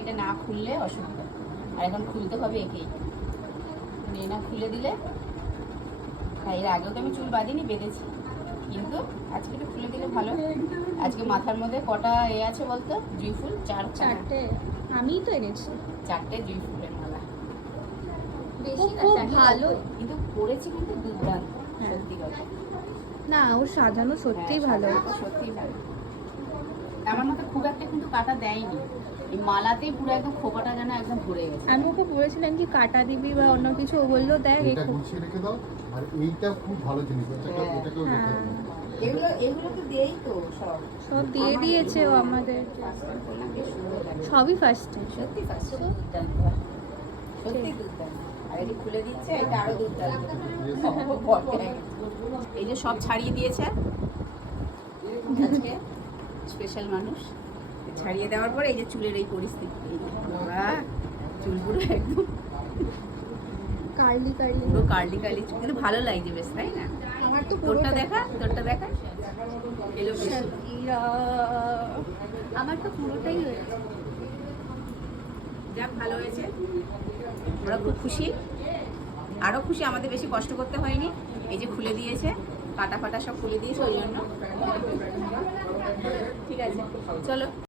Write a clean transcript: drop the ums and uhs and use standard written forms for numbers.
এটা না খুললে অসুবিধা। আর এখন খুলতে হবে একেই, না খুলে দিলে, হ্যাঁ এর আগেও তো আমি চুল বাঁধিনি, বেঁধেছি, কিন্তু আজকে একটু খুলে দিলে ভালো। আজকে মাথার মধ্যে কটা আছে বলতো, জুঁই ফুল? 4টে। আমিই তো এনেছি 4টে জুঁই ফুলের মালা। বেশি না, খুব ভালো কিন্তু পরেছি কিন্তু দুর্দান্ত, হ্যাঁ। সত্যি কথা। না, ওর সাজানো সত্যিই ভালো, সত্যিই ভালো। আমার মতে খুব একটা কিন্তু কাটা দেয়নি, এই মালাতেই পুরো একদম খোপাটা যেন একদম ভরে গেছে। আমি ওকে বলেছিলাম কি কাটা দিবি বা অন্য কিছু, ও বললো দেখ এটা গুছিয়ে রেখে দাও। আর এইটা খুব ভালো জিনিস, এটাকেও রেখে দাও। এগুলো তো দিয়েই তো সব দিয়ে দিয়েছে ও আমাদের, সবই ফার্স্টে। সত্যি ফার্স্ট, সত্যি দুর্দান্ত। আর এটি খুলে দিচ্ছে, এটা আরো দুর্দান্ত। এই যে সব ছাড়িয়ে দিয়েছে আজকে, স্পেশাল মানুষ। ছাড়িয়ে দেওয়ার পরে এই যে চুলের এই পরিস্থিতি, এই যে বাহ, চুল পুরো একদম কার্লি কার্লি, পুরো কার্লি কার্লি, কিন্তু ভালো লাগছে বেশ, তাই না? আমার তো তোরটা দেখা, তোরটা দেখা, এলো বেশি। আমার তো পুরোটাই হয়েছে। যাক, ভালো হয়েছে, আমরা খুব খুশি। আরও খুশি, আমাদের বেশি কষ্ট করতে হয়নি। এই যে খুলে দিয়েছে, কাটা ফাটা সব খুলে দিয়েছে, ওই জন্য। ঠিক আছে, চলো।